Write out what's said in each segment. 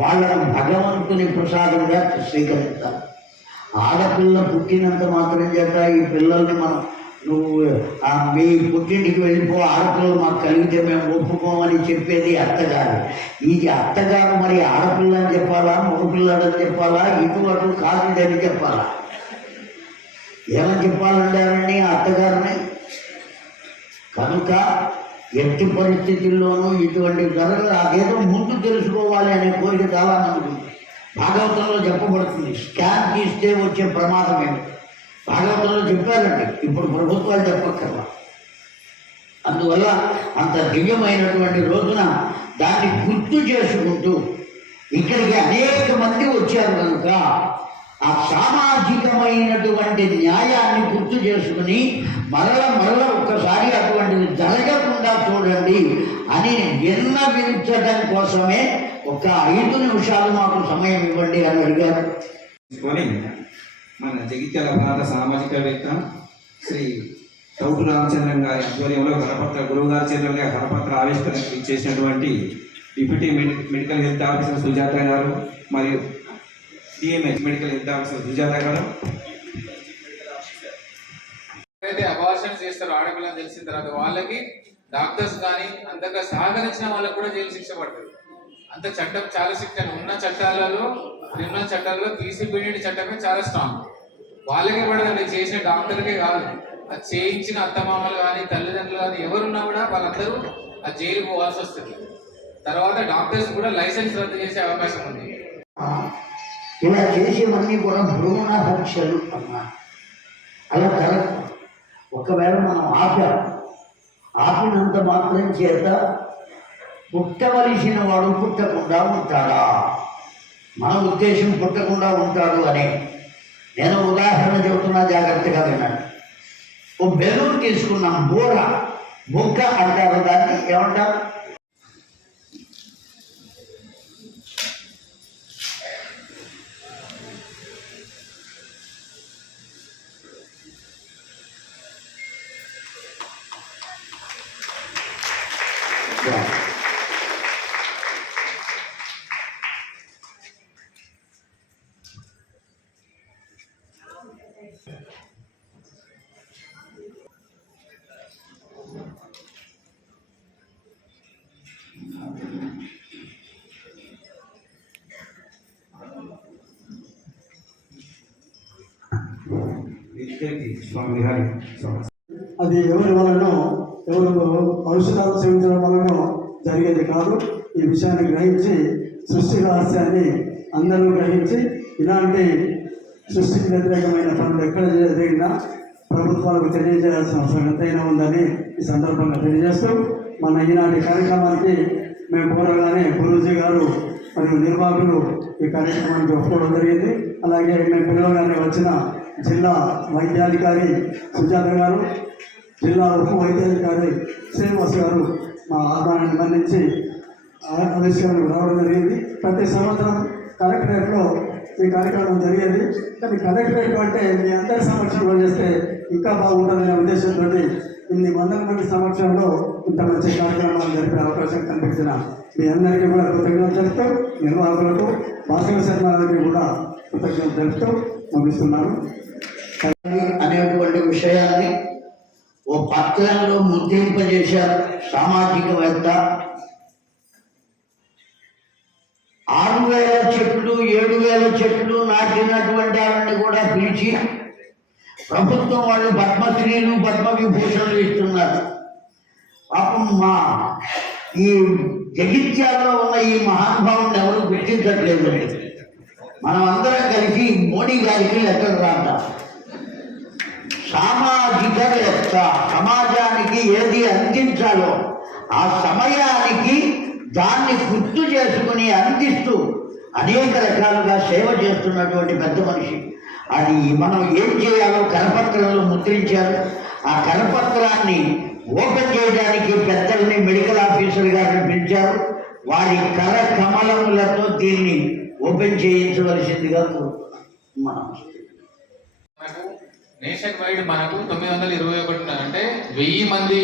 వాళ్ళను భగవంతుని ప్రసాదంగా స్వీకరిస్తారు. ఆడపిల్ల పుట్టినంత మాత్రం చేత ఈ పిల్లల్ని మనం నువ్వు మీ పుట్టింటికి వెళ్ళిపో, ఆడపిల్లలు మాకు కలిగితే మేము ఒప్పుకోమని చెప్పేది అత్తగారు. ఇది అత్తగారు మరి ఆడపిల్లని చెప్పాలా, మగపిల్లాడని చెప్పాలా, ఇటు కాదని చెప్పాలా? ఏమని చెప్పాలంటారండి అత్తగారిని? కనుక ఎట్టి పరిస్థితుల్లోనూ ఇటువంటి జరగదు. అదేదో ముందు తెలుసుకోవాలి అనే కోరిక చాలా మంది భాగవతంలో చెప్పబడుతుంది. స్కాన్ తీస్తే వచ్చే ప్రమాదం ఏమి భాగవతంలో చెప్పారండి. ఇప్పుడు ప్రభుత్వాలు చెప్పక్కర్లా. అందువల్ల అంత దివ్యమైనటువంటి రోజున దాన్ని గుర్తు చేసుకుంటూ ఇక్కడికి అనేక మంది వచ్చారు కనుక ఆ సామాజికమైనటువంటి న్యాయాన్ని గుర్తు చేసుకుని మరల ఒక్కసారి అటువంటిది జరగకుండా చూడండి అని విన్నవించడం కోసమే ఒక 5 నిమిషాలు మాకు సమయం ఇవ్వండి అని అడిగారు. మన జగిత్యాల ప్రాంత సామాజికవేత్త శ్రీ చౌటు రామచంద్రన్ గారి ఆధ్వర్యంలో కరపత్ర గురువు గారి చేతులుగా కరపత్ర ఆవిష్కరణ చేసినటువంటి deputy medical health officer Sujatha గారు మరియు DMH medical health officer Sujatha గారు అయితే అబార్షన్ చేస్తారో ఆడపిల్లని తెలిసిన తర్వాత వాళ్ళకి డాక్టర్స్ కానీ అంతగా సహకరించిన వాళ్ళకు కూడా జైలు శిక్ష పడుతుంది. అంత చట్టం చాలా శిక్షణ ఉన్న చట్టాలలో, క్రిమినల్ చట్టాలలో పీసీపీడీ చట్టమే చాలా స్ట్రాంగ్. వాళ్ళకే పడదండి, చేసిన డాక్టర్కే కాదు, అది చేయించిన అత్తమామలు కానీ తల్లిదండ్రులు కానీ ఎవరున్నా కూడా వాళ్ళందరూ ఆ జైలు పోవాల్సి వస్తుంది. తర్వాత డాక్టర్స్ కూడా లైసెన్స్ రద్దు చేసే అవకాశం ఉంది. ఇలా చేసేవన్నీ కూడా భ్రూణ హత్యలు అన్నా అలా కరెక్ట్. ఒకవేళ మనం ఆపినంత మాత్రం చేత పుట్టవలసిన వాడు పుట్టకుండా ఉంటాడా? మన ఉద్దేశం పుట్టకుండా ఉంటాడు అని. నేను ఉదాహరణ చెబుతున్నా, జాగ్రత్తగా వినండి. ఓ బెలూన్ తీసుకున్నాం, బొక్క అంటారు, దాన్ని ఏమంటారు? అది ఎవరి వలనో, ఎవరు ఔషధాలు సేవించడం వలనో జరిగేది కాదు. ఈ విషయాన్ని గ్రహించి సృష్టి రహస్యాన్ని అందరూ గ్రహించి ఇలాంటి సృష్టికి వ్యతిరేకమైన పనులు ఎక్కడ జరిగినా ప్రభుత్వాలకు తెలియజేయాల్సిన అవసరం ఎంతైనా ఉందని ఈ సందర్భంగా తెలియజేస్తూ, మన ఈనాటి కార్యక్రమానికి మేము కోరగానే గురూజీ గారు మరియు నిర్వాహకులు ఈ కార్యక్రమానికి ఒప్పుకోవడం జరిగింది. అలాగే మేము పిలవగానే వచ్చిన జిల్లా వైద్యాధికారి సుజాత గారు, జిల్లా ఉప వైద్యాధికారి శ్రీనివాస్ గారు మా ఆహ్వానాన్ని మన్నించి ఆవిష్కరణకు రావడం జరిగింది. ప్రతి సంవత్సరం కలెక్టరేట్లో ఈ కార్యక్రమం జరిగేది, కానీ కలెక్టరేట్ అంటే మీ అందరి సమక్షంలో చేస్తే ఇంకా బాగుంటుందనే ఉద్దేశంతో ఇన్ని వందల మంది సమక్షంలో ఇంత మంచి కార్యక్రమాలు జరిపే అవకాశం కల్పించిన మీ అందరికీ కూడా కృతజ్ఞతలు తెలుపుతూ, నిర్వాహకులకు, భాస్కర శర్మ గారికి కూడా కృతజ్ఞతలు తెలుపుతూ ముగిస్తున్నాను. అనేటువంటి విషయాన్ని ఓ పత్రంలో ముద్రింపజేశారు సామాజికవేత్త. 6,000 చెట్లు 7,000 చెట్లు నాటినటువంటి వాళ్ళని కూడా పిలిచి ప్రభుత్వం వాళ్ళు పద్మశ్రీలు పద్మవిభూషణలు ఇస్తున్నారు. పాపం మా ఈ జగిత్యాలలో ఉన్న ఈ మహానుభావుని ఎవరు గుర్తించట్లేదు. మనం అందరం కలిసి మోడీ గారికి లెక్కలు రాద్దాం. సామాజికవేత్త సమాజానికి ఏది అందించాలో ఆ సమయానికి దాన్ని గుర్తు చేసుకుని అందిస్తూ అనేక రకాలుగా సేవ చేస్తున్నటువంటి పెద్ద మనిషి. అది మనం ఏం చేయాలో కరపత్రంలో ముద్రించారు. ఆ కరపత్రాన్ని ఓపెన్ చేయడానికి పెద్దల్ని, మెడికల్ ఆఫీసర్ గారిని పిలిచారు. వారి కర కమలములతో దీన్ని ఓపెన్ చేయించవలసిందిగా మనం నేషన్ వైడ్ మనకు 921 అంటే 1000 మంది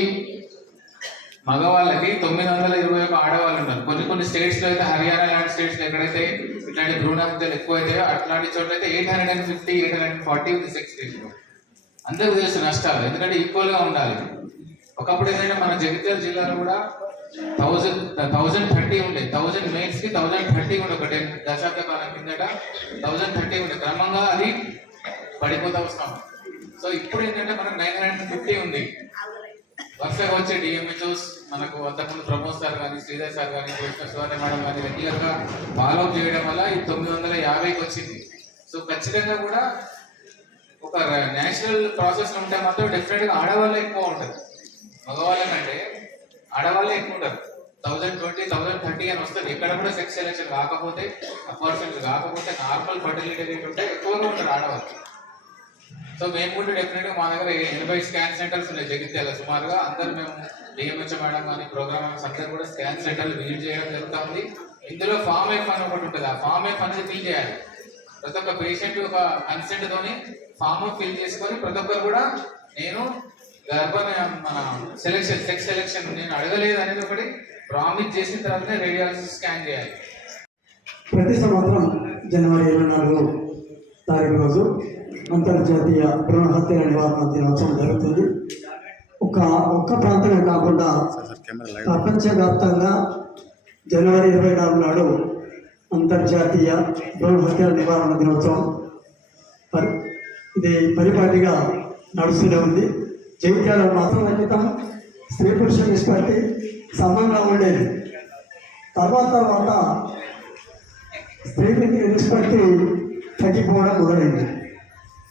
మగవాళ్ళకి 921 ఆడవాళ్ళు ఉన్నారు. కొన్ని స్టేట్స్ లో అయితే, హర్యానా లాంటి స్టేట్స్ లో ఎక్కడైతే ఇట్లాంటి భ్రూణ హత్యలు ఎక్కువ అవుతాయో అట్లాంటి చోట్ల అయితే 850, 840 ఉంది సెక్స్ రేషియో. అందరికీ తెలుసు నష్టాలు, ఎందుకంటే ఈక్వల్ గా ఉండాలి. ఒకప్పుడు ఏంటంటే మన జగిత్యాల జిల్లాలో కూడా 1030 ఉండే, 1000 మేల్స్ కి 1030 ఉండే. ఒక 10 దశాబ్ద కాలం కిందట 1030 ఉండే. క్రమంగా అది పడిపోతా వస్తాం. సో ఇప్పుడు ఏంటంటే మనకు 950 ఉంది. వరుసగా వచ్చే డిఎంహెచ్ఓస్ మనకు అంతకుముందు ప్రమోద్ సార్ కానీ, శ్రీధర్ సార్ కానీ, కృష్ణ సువర్ణ మేడం కానీ రెగ్యులర్ గా ఫాలో అప్ చేయడం వల్ల ఈ 950కి వచ్చింది. సో ఖచ్చితంగా కూడా ఒక నేచురల్ ప్రాసెస్ ఉంటే మాత్రం డెఫినెట్ గా ఆడవాళ్ళే ఎక్కువ ఉంటుంది. మగవాళ్ళ కంటే ఆడవాళ్ళే ఎక్కువ ఉంటారు. 1020, 1030 అని వస్తుంది. ఇక్కడ కూడా సెక్స్ సెలెక్షన్ కాకపోతే, అపార్చునిటీ కాకపోతే, నార్మల్ ఫర్టిలిటీ రేట్ ఉంటే ఎక్కువగా ఉంటారు ఆడవాళ్ళు. సో మేము కూడా డెఫినెట్ గా మా దగ్గర 80 స్కాన్ సెంటర్స్ ఉన్నాయి జగిత్యాల సుమారుగా. అందరూ మేము డిఎంహెచ్ మేడం కానీ ప్రోగ్రామర్స్ అందరూ కూడా స్కాన్ సెంటర్లు విజిట్ చేయడం జరుగుతుంది. ఇందులో ఫామ్ ఎఫ్ అని ఒకటి ఉంటుంది. ఆ ఫామ్ ఎఫ్ అనేది ఫిల్ చేయాలి. ప్రతి ఒక్క పేషెంట్ ఒక కన్సెంట్ తోని ఫామ్ ఫిల్ చేసుకొని ప్రతి ఒక్కరు కూడా నేను మన సెక్స్ సెలెక్షన్ నేను అడగలేదు అనేది ఒకటి ప్రామిస్ చేసిన తర్వాతనే రేడియాలజిస్ట్ స్కాన్ చేయాలి. ప్రతి సంవత్సరం జనవరి 24వ తారీఖు రోజు అంతర్జాతీయ భ్రూణ హత్యల నివారణ దినోత్సవం జరుగుతుంది. ఒక్క ప్రాంతమే కాకుండా ప్రపంచవ్యాప్తంగా జనవరి 24 నాడు అంతర్జాతీయ భ్రూణ హత్యల నివారణ దినోత్సవం ఇది పరిపాటిగా నడుస్తూనే ఉంది. జగిత్యాల మాత్రం క్రితం స్త్రీ పురుష నిష్పత్తి సమంగా ఉండేది. తర్వాత స్త్రీ నిష్పత్తి తగ్గిపోవడం మొదలైంది.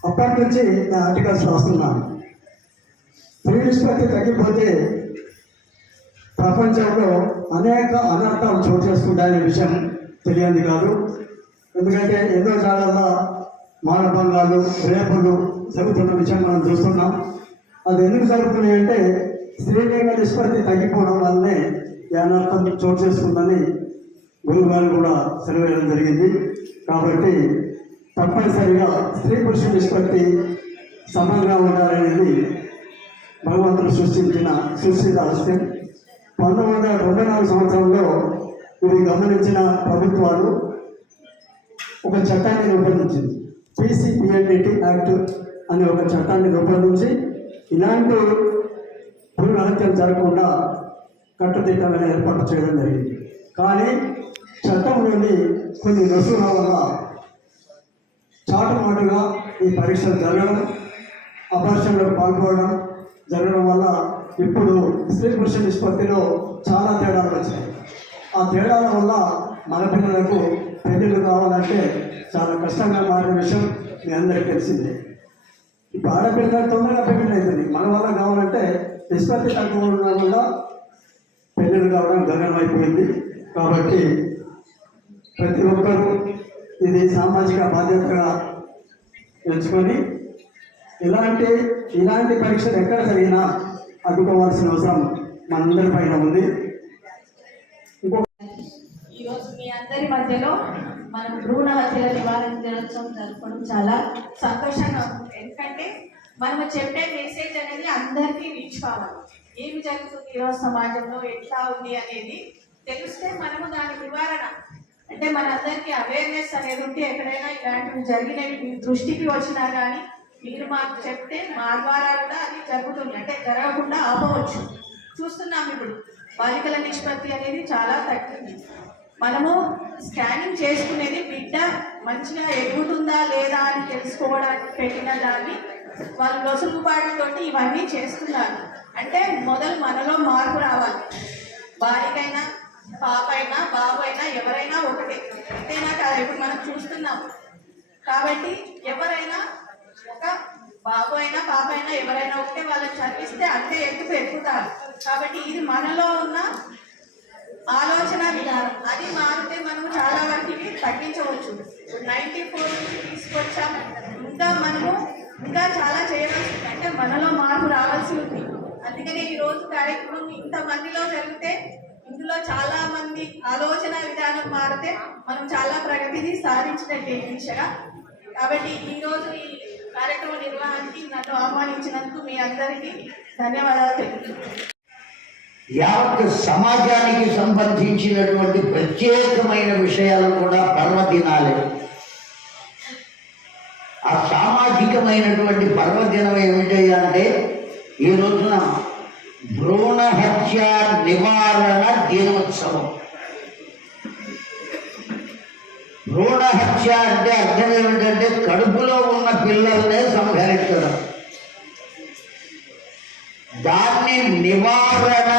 అప్పటి నుంచి నేను ఆర్టికల్స్ రాస్తున్నాను. స్త్రీ నిష్పత్తి తగ్గిపోతే ప్రపంచంలో అనేక అనర్థాలు చోటు చేసుకుంటాయనే విషయం తెలియంది కాదు. ఎందుకంటే ఎన్నో జాగాల్లో మానభంగాలు, రేపులు జరుగుతున్న విషయం మనం చూస్తున్నాం. అది ఎందుకు జరుగుతున్నాయంటే స్త్రీలింగ నిష్పత్తి తగ్గిపోవడం వల్లనే ఈ అనర్థం చోటు చేసుకుందని గురువు గారు కూడా సెలవేయడం జరిగింది. కాబట్టి తప్పనిసరిగా స్త్రీ పురుష నిష్పత్తి సమంగా ఉండాలనేది భగవంతుడు సృష్టి రహస్యం. 1924 సంవత్సరంలో ఇది గమనించిన ప్రభుత్వాలు ఒక చట్టాన్ని రూపొందించింది. PCPNDT యాక్ట్ అనే ఒక చట్టాన్ని రూపొందించి ఇలాంటి భ్రూణ హత్యలు జరగకుండా కట్టుదిట్టమైన ఏర్పాటు చేయడం జరిగింది. కానీ చట్టంలోని కొన్ని రుసుల వల్ల చాటుమాటుగా ఈ పరీక్షలు జరగడం, అబార్షన్లకు పాల్గొనడం జరగడం వల్ల ఇప్పుడు స్త్రీ పురుష నిష్పత్తిలో చాలా తేడాలు వచ్చాయి. ఆ తేడాల వల్ల మన పిల్లలకు పెళ్ళిళ్ళు కావాలంటే చాలా కష్టంగా మారిన విషయం మీ అందరికీ తెలిసిందే. ఇప్పుడు ఆడపిల్లలకు తొందరగా పెళ్ళిళ్ళు అవుతుంది. మన వల్ల కావాలంటే నిష్పత్తి తక్కువ ఉండడం వల్ల పెళ్ళిళ్ళు కావడం గగనమైపోయింది. కాబట్టి ప్రతి ఒక్కరూ ఇది సామాజిక బాధ్యతగా ఎంచుకొని ఇలాంటి పరీక్షలు ఎక్కడ జరిగినా అడ్డుకోవాల్సిన అవసరం మనందరి పైన ఉంది. ఈరోజు మీ అందరి మధ్యలో మనం భ్రూణ హత్యల నివారణ దినోత్సవం జరుపుకోవడం చాలా సంతోషంగా ఉంది. ఎందుకంటే మనము చెప్పే మెసేజ్ అనేది అందరికీ రీచ్ కావాలి. ఏమి జరుగుతుంది ఈరోజు సమాజంలో, ఎట్లా ఉంది అనేది తెలిస్తే మనము దాని నివారణ అంటే మనందరికీ అవేర్నెస్ అనేది ఉంటే ఎక్కడైనా ఇలాంటివి జరిగినవి మీ దృష్టికి వచ్చినా కానీ మీరు మాకు చెప్తే మా ద్వారా కూడా అది జరుగుతుంది, అంటే జరగకుండా ఆపవచ్చు. చూస్తున్నాం ఇప్పుడు బాలికల నిష్పత్తి అనేది చాలా తగ్గింది. మనము స్కానింగ్ చేసుకునేది బిడ్డ మంచిగా ఎదుగుతుందా లేదా అని తెలుసుకోవడానికి పెట్టిన దాన్ని వాళ్ళు లొసుగుబాటుతో ఇవన్నీ చేస్తున్నారు. అంటే మొదలు మనలో మార్పు రావాలి. బాలికైనా, పాప అయినా, బాబు అయినా, ఎవరైనా ఒకటే. అంతేనా కాదు, ఇప్పుడు మనం చూస్తున్నాం. కాబట్టి ఎవరైనా, ఒక బాబు అయినా పాప అయినా ఎవరైనా ఒకటే, వాళ్ళని చదివిస్తే అంతే ఎక్కుతారు. కాబట్టి ఇది మనలో ఉన్న ఆలోచన విధానం. అది మారితే మనం చాలా వరకు తగ్గించవచ్చు. 94 నుంచి తీసుకొచ్చాం. ఇంకా చాలా చేయవలసింది, అంటే మనలో మార్పు రావాల్సి ఉంది. అందుకనే ఈ రోజు కార్యక్రమం ఇంతమందిలో జరిగితే ఇందులో చాలా మంది ఆలోచన విధానం మారితే మనం చాలా ప్రగతిని సాధించినట్టే దిశగా. కాబట్టి ఈ రోజు ఈ కార్యక్రమ నిర్వహణకి నన్ను ఆహ్వానించినందుకు మీ అందరికీ ధన్యవాదాలు తెలుపుతున్నాను. యావత్ సమాజానికి సంబంధించినటువంటి ప్రత్యేకమైన విషయాలు కూడా పర్వదినాలే. ఆ సామాజికమైనటువంటి పర్వదినం ఏమిటయ్యా అంటే ఈ రోజున భ్రూణ హత్య నివారణ దినోత్సవం. భ్రూణ హత్య అంటే అర్థం ఏమిటంటే కడుపులో ఉన్న పిల్లల్నే సంహరించడం. దాన్ని నివారణ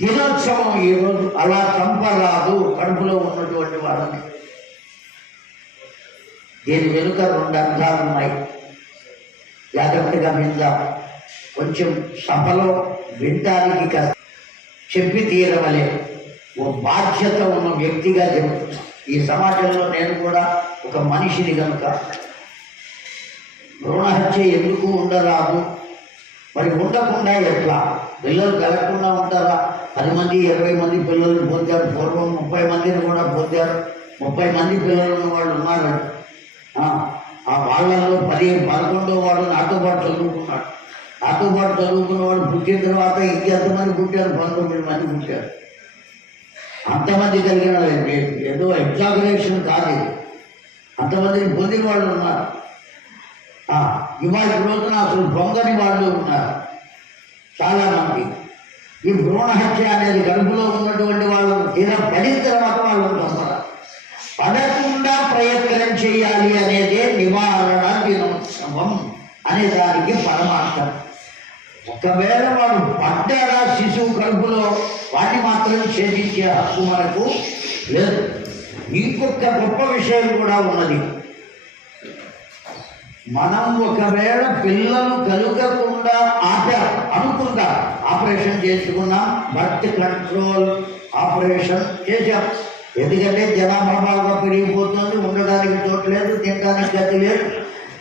దినోత్సవం ఈరోజు. అలా చంపరాదు కడుపులో ఉన్నటువంటి వాళ్ళని. దీని వెనుక 2 అర్థాలు ఉన్నాయి. జాగ్రత్తగా విందాం. కొంచెం సభలో వినటానికి చెప్పి తీరవలే. ఓ బాధ్యత ఉన్న వ్యక్తిగా చెబుతున్నా. ఈ సమాజంలో నేను కూడా ఒక మనిషిని కనుక భ్రూణహత్య ఎందుకు ఉండరాదు, మరి ఉండకుండా ఎట్లా? పిల్లలు కలగకుండా ఉంటారా? 10 మంది 20 మంది పిల్లలు పొందారు. పూర్వం 30 మందిని కూడా పొందారు. 30 మంది పిల్లలు ఉన్న వాళ్ళు ఉన్నారు. ఆ వాళ్ళల్లో 11వ వాడు నాతో పాటు చదువుకున్నాడు. నాతో పాటు చదువుకున్నవాడు పుట్టిన తర్వాత ఇంకెంతమంది పుట్టారు? 19 మంది పుట్టారు. అంతమంది కలిగిన ఏదో ఎగ్జాగరేషన్ కాదు ఇది. అంతమందిని పొందిన వాళ్ళు ఉన్నారు. ఇవాళ రోజున అసలు పొందని వాళ్ళు ఉన్నారు చాలామంది. ఈ భ్రూణ హత్య అనేది కడుపులో ఉన్నటువంటి వాళ్ళు తీరా పడిన తర్వాత వాళ్ళు పొందరు. పడకుండా ప్రయత్నం చేయాలి అనేదే నివారణ దినోత్సవం అనే దానికి పరమార్థం. ఒకవేళ వాడు పడ్డారా శిశువు కడుపులో, వాటిని మాత్రం ఛేదించే హక్కు మనకు లేదు. ఇంకొక గొప్ప విషయం కూడా ఉన్నది. మనం ఒకవేళ పిల్లలు కలుగకుండా అనుకుందాం, ఆపరేషన్ చేసుకున్నాం, బర్త్ కంట్రోల్ ఆపరేషన్ చేశాం. ఎందుకంటే జనాభా బాగా పెరిగిపోతుంది, ఉండడానికి చోటు లేదు, తినడానికి గతి లేదు,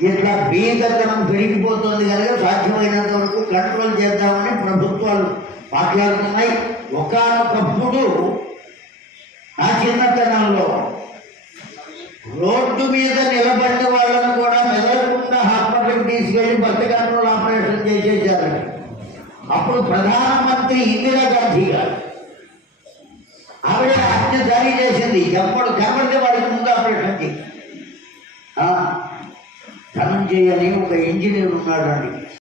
ఇట్లా బీదతనం పెరిగిపోతుంది కనుక సాధ్యమైనంత వరకు కంట్రోల్ చేద్దామని ప్రభుత్వాలు మాట్లాడుతున్నాయి. ఒకానొకప్పుడు నా చిన్నతనంలో రోడ్డు మీద నిలబడిన వాళ్ళను కూడా మెదలకుండా హాస్పిటల్కి తీసుకెళ్ళి బర్త్ కంట్రోల్ ఆపరేషన్ చేసేసారండి. అప్పుడు ప్రధానమంత్రి ఇందిరాగాంధీ గారు ఆవిడ ఆజ్ఞ జారీ చేసింది, ఎప్పుడు కనబడితే వాడికి ముందు ఆపరేషన్ చేసి. ధనంజయ్ అని ఒక ఇంజనీర్ ఉన్నాడండి.